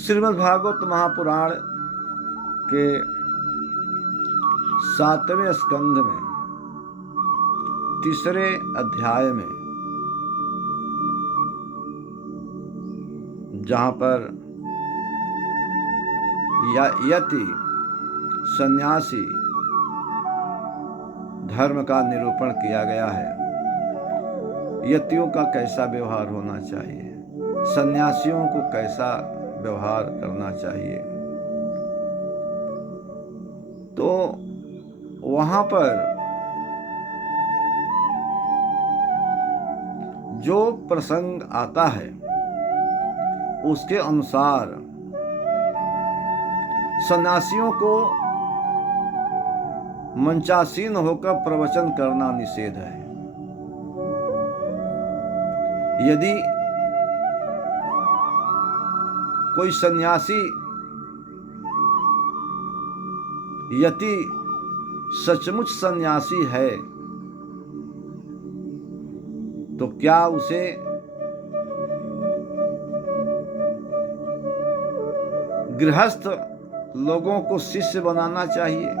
श्रीमद् भागवत महापुराण के 7वें स्कंध में 3रे अध्याय में जहाँ पर यति सन्यासी धर्म का निरूपण किया गया है। यतियों का कैसा व्यवहार होना चाहिए, सन्यासियों को कैसा व्यवहार करना चाहिए। तो वहां पर जो प्रसंग आता है उसके अनुसार सन्यासियों को मंचासीन होकर प्रवचन करना निषेध है। यदि कोई सन्यासी यति सचमुच सन्यासी है तो क्या उसे गृहस्थ लोगों को शिष्य बनाना चाहिए?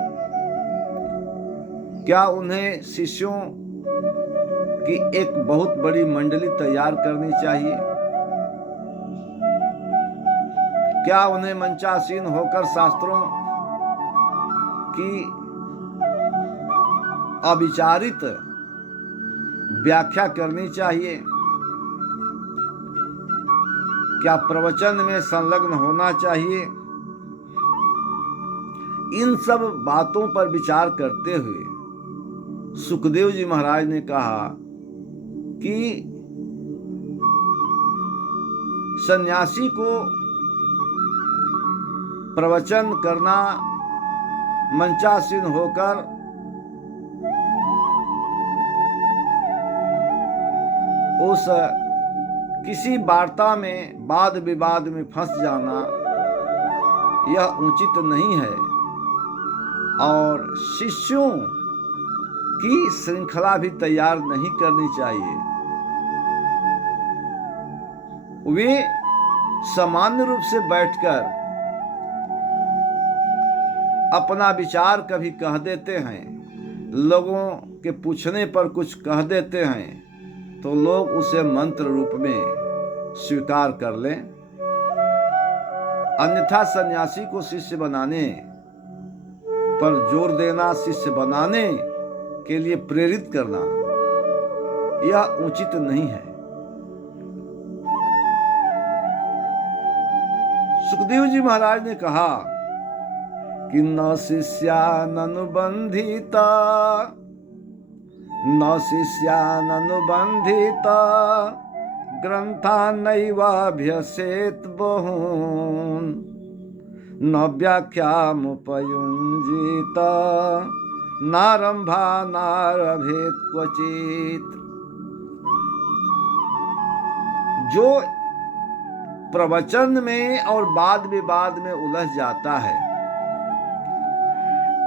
क्या उन्हें शिष्यों की एक बहुत बड़ी मंडली तैयार करनी चाहिए? क्या उन्हें मंचासीन होकर शास्त्रों की अविचारित व्याख्या करनी चाहिए? क्या प्रवचन में संलग्न होना चाहिए? इन सब बातों पर विचार करते हुए सुखदेव जी महाराज ने कहा कि सन्यासी को प्रवचन करना मंचासीन होकर उस किसी वार्ता में वाद विवाद में फंस जाना यह उचित नहीं है और शिष्यों की श्रृंखला भी तैयार नहीं करनी चाहिए। वे सामान्य रूप से बैठकर अपना विचार कभी कह देते हैं, लोगों के पूछने पर कुछ कह देते हैं तो लोग उसे मंत्र रूप में स्वीकार कर लें। अन्यथा सन्यासी को शिष्य बनाने पर जोर देना, शिष्य बनाने के लिए प्रेरित करना यह उचित नहीं है। सुखदेव जी महाराज ने कहा कि न शिष्यानुबंधिता न शिष्यानुबंधिता ग्रंथानैवाभ्यसेत बहून् न व्याख्यामुपयुञ्जीत नारंभा नारभेत क्वचित। जो प्रवचन में और वाद विवाद में उलझ जाता है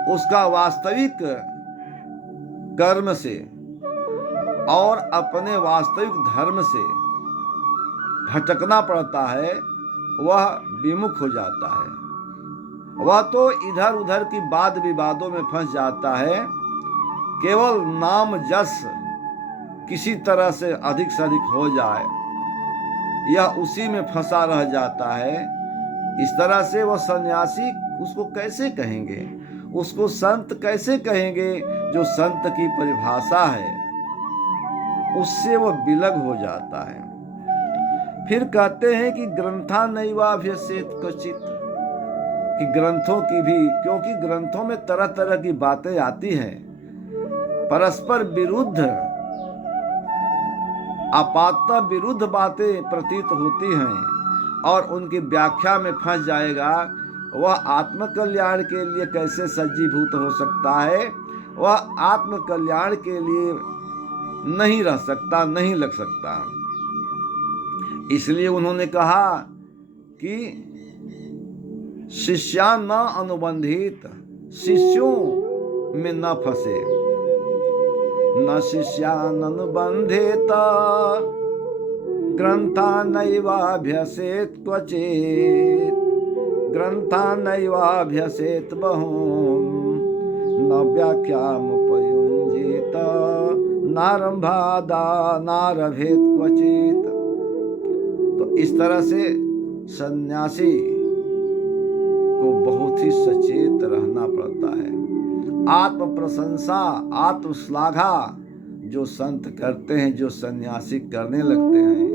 उसका वास्तविक कर्म से और अपने वास्तविक धर्म से भटकना पड़ता है, वह विमुख हो जाता है। वह तो इधर उधर की वाद विवादों में फंस जाता है, केवल नाम जस किसी तरह से अधिक हो जाए यह उसी में फंसा रह जाता है। इस तरह से वह सन्यासी उसको कैसे कहेंगे, उसको संत कैसे कहेंगे? जो संत की परिभाषा है उससे वह विलग हो जाता है। फिर कहते हैं कि ग्रंथा नैवाभ्यसेत क्वचित, कि ग्रंथों की भी, क्योंकि ग्रंथों में तरह तरह की बातें आती हैं, परस्पर विरुद्ध आपातः विरुद्ध बातें प्रतीत होती हैं और उनकी व्याख्या में फंस जाएगा। वह आत्मकल्याण के लिए कैसे सज्जीभूत हो सकता है? वह आत्मकल्याण के लिए नहीं रह सकता, नहीं लग सकता। इसलिए उन्होंने कहा कि शिष्या न अनुबंधित, शिष्यों में न फंसे। न शिष्यानुबंधेत ग्रंथा नैवाभ्यसेत क्वचित। ग्रंथानैवाभ्यसेत बहून् न व्याख्यामुपयुञ्जीत नारंभादा नारभेत क्वचित। तो इस तरह से सन्यासी को बहुत ही सचेत रहना पड़ता है। आत्म प्रशंसा, आत्म श्लाघा जो संत करते हैं, जो सन्यासी करने लगते हैं,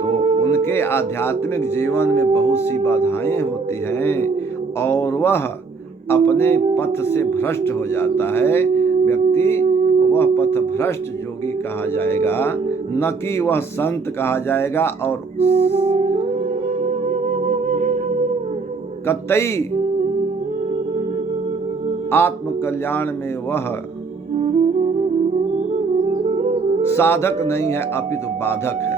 तो उनके आध्यात्मिक जीवन में बहुत सी बाधाएं होती हैं और वह अपने पथ से भ्रष्ट हो जाता है। व्यक्ति वह पथ भ्रष्ट जोगी कहा जाएगा, न कि वह संत कहा जाएगा। और कतई आत्म कल्याण में वह साधक नहीं है, अपितु बाधक है।